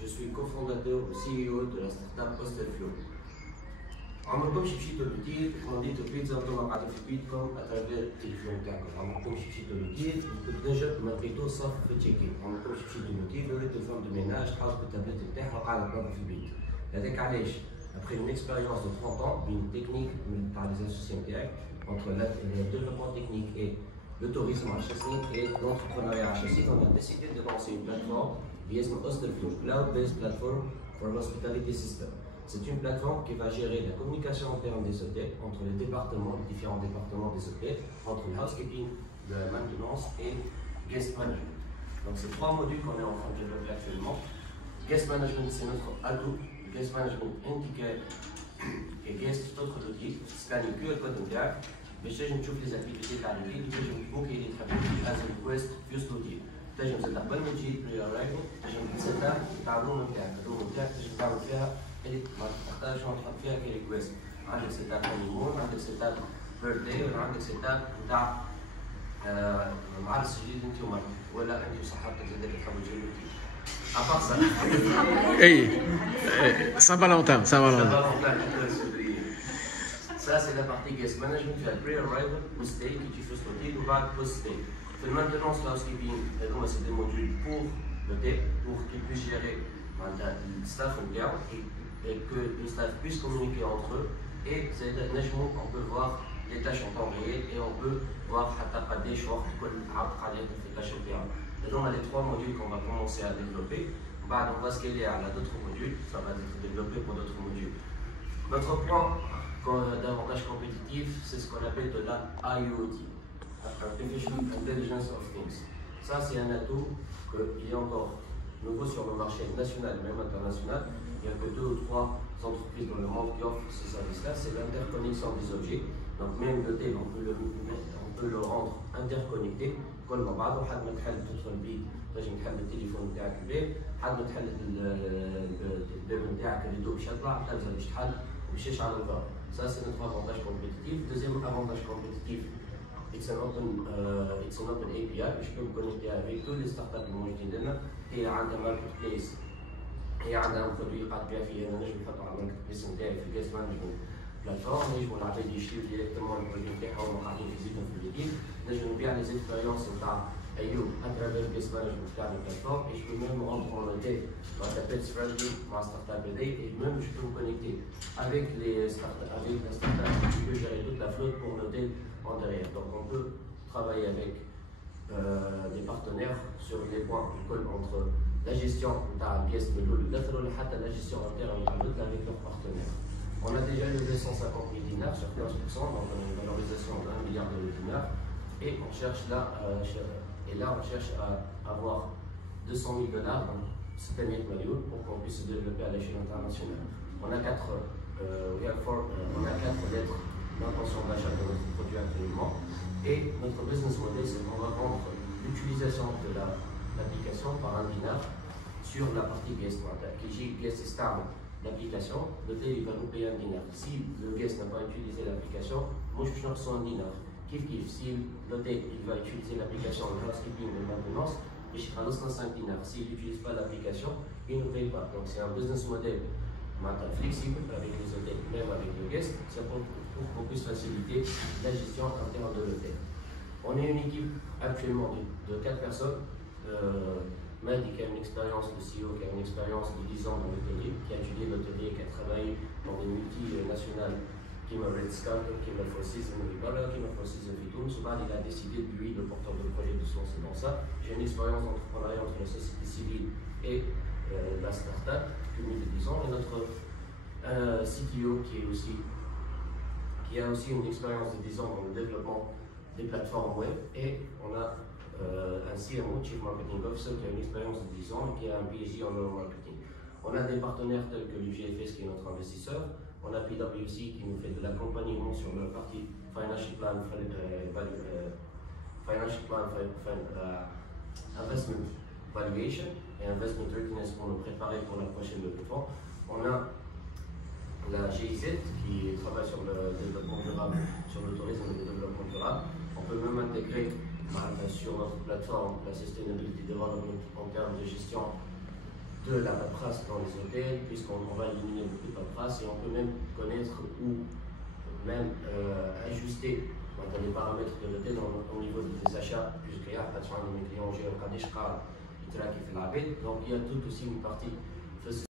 Je suis cofondateur ou CEO de la startup Hostelflow. عمركم مشيتوا للدير كومانديتوا بيتزا وانتم قاعدين في بيتكم اترافير التليفون تاعكم، عمركم مشيتوا للدير تنجم ما لقيتوش صف في التشيكين، عمركم مشيتوا للدير لقيتوا فم دو ميناج حاطط التابلت نتاعها وقاعده تنظف في البيت. هذاك علاش après une expérience de 30 ans d'une technique par les associés نتاعك entre le développement technique et le tourisme HSI et l'entrepreneuriat HSI, on a décidé de lancer une plateforme qui est Hostelflow, cloud-based platform for hospitality system. C'est une plateforme qui va gérer la communication interne des hôtels entre les départements, les différents départements des hôtels, entre le housekeeping, la maintenance et guest management. Donc c'est trois modules qu'on est en train de développer actuellement. Guest management, c'est notre atout. Guest management indiqué et guest d'autres outils. Scanning QR code interne. باش تنجم تشوف لي زاكتيفيتي تاع الوكيل، تنجم تبوكي اللي تحب از ريكويست في ستوديو، تنجم تزيد قبل ما تجي بري ارايفل، تنجم تزيد تاع الروم نتاعك، الروم نتاعك تنجم تعمل فيها اللي ما تختارش شنو تحط فيها كي ريكويست، عندك سيتاب هانيمون، عندك سيتاب بيرثداي، ولا عندك سيتاب نتاع عرس جديد انت ومرتك، ولا انت وصاحبتك زاد اللي تحبوا تجيبوا الوكيل. ابار سا. اي Saint-Valentin. Ça, c'est la partie guest management, tu as le pre-arrival, le stay, qui tu fais l'hôtel, ou va post-stay. Tu fais maintenance, le housekeeping, c'est des modules pour l'hôtel, pour qu'il puisse gérer le staff et que le staff puisse communiquer entre eux. Et c'est on peut voir les tâches en temps réel et on peut voir des choix pour les tâches au terrain. Et donc, on a les trois modules qu'on va commencer à développer. On va scaler à d'autres modules, ça va être développé pour d'autres modules. Notre point d'avantage compétitif, c'est ce qu'on appelle de la IoT, Artificial Intelligence of Things. Ça, c'est un atout qu'il est encore nouveau sur le marché national, même international. Il n'y a que 2 ou 3 entreprises dans le monde qui offrent ce service-là. C'est l'interconnexion des objets. Donc, même l'hôtel, on peut le rendre interconnecté. كل ما بعض وحد ما تحل تدخل بيه تنجم تحل التليفون نتاعك بيه، حد ما تحل الباب نتاعك اللي دوب باش يطلع تنزل باش تحل باش يشعل الضوء. Ça c'est notre avantage compétitif. Deuxième avantage compétitif, it's an open API. Je peux me connecter avec tous les startups الموجودين لنا. هي عندها ماركت بليس، هي عندها برودوي قاعد بيع فيه، انا نجم نحطه على الماركت بليس نتاعي في الجيست مانجمنت بلاتفورم، يجموا العباد يشريو ديريكتومون البرودوي نتاعهم وقاعدين يزيدوا في الجديد، نجم نبيع لي زيكسبيريونس نتاع ايوب اترافير الجيست مانجمنت تاع البلاتفورم، et je peux même rendre en hôtel dans la pet friendly ma startup aidée, et même je peux me connecter avec la startup qui peut gérer toute la flotte pour l'hôtel en derrière. Donc on peut travailler avec des partenaires sur les points qui collent entre la gestion de la pièce de l'eau, la gestion interne avec leurs partenaires. On a déjà levé 150 000 dinars sur 15%, donc on a une valorisation de 1 milliard de dinars, et on cherche là, on cherche à avoir 200 000 dollars, donc 7 000 millions, pour qu'on puisse se développer à l'échelle internationale. On a 4 lettres d'intention d'achat de notre produit actuellement, et notre business model, c'est qu'on va vendre l'utilisation de l'application par 1 dinar sur la partie guest. Qui dit guest est stable l'application, l'hôtel il va nous payer 1 dinar. Si le guest n'a pas utilisé l'application, moi je reçois 1 dinar. Si l'hôtel il va utiliser l'application de housekeeping et maintenance, il sera 5 dinars. S'il n'utilise pas l'application, il ne paye pas. Donc c'est un business model flexible avec les hôtels, même avec le guest, c'est pour qu'on puisse faciliter la gestion interne de l'hôtel. On est une équipe actuellement de 4 personnes. Mehdi qui a une expérience de CEO, qui a une expérience de 10 ans dans l'hôtelier, qui a étudié l'hôtelier, qui a travaillé dans des multinationales, qui m'a Red Scar, qui m'a fait 6 ans de Bala, qui m'a fait 6 ans de Toul. Souvent, il a décidé, lui, le porteur de projet, de se lancer dans ça. J'ai une expérience d'entrepreneuriat entre la société civile et la start-up, cumulée de 10 ans. Et notre CTO, qui a aussi une expérience de 10 ans dans le développement des plateformes web. Et on a un CMO, Chief Marketing Officer, qui a une expérience de 10 ans et qui a un PhD en neuromarketing. On a des partenaires tels que l'UGFS, qui est notre investisseur. On a PwC qui nous fait de l'accompagnement sur la partie Financial Plan, Investment Valuation et Investment Readiness pour nous préparer pour la prochaine levée de fonds. On a la GIZ qui travaille sur le développement durable, sur le tourisme et le développement durable. On peut même intégrer sur notre plateforme la Sustainability Development en termes de gestion de la paperasse dans les hôtels, puisqu'on va éliminer beaucoup de paperasse et on peut même connaître ou même ajuster les paramètres de l'hôtel au niveau des achats, puisqu'il y a mes clients, j'ai donc il y a tout aussi une partie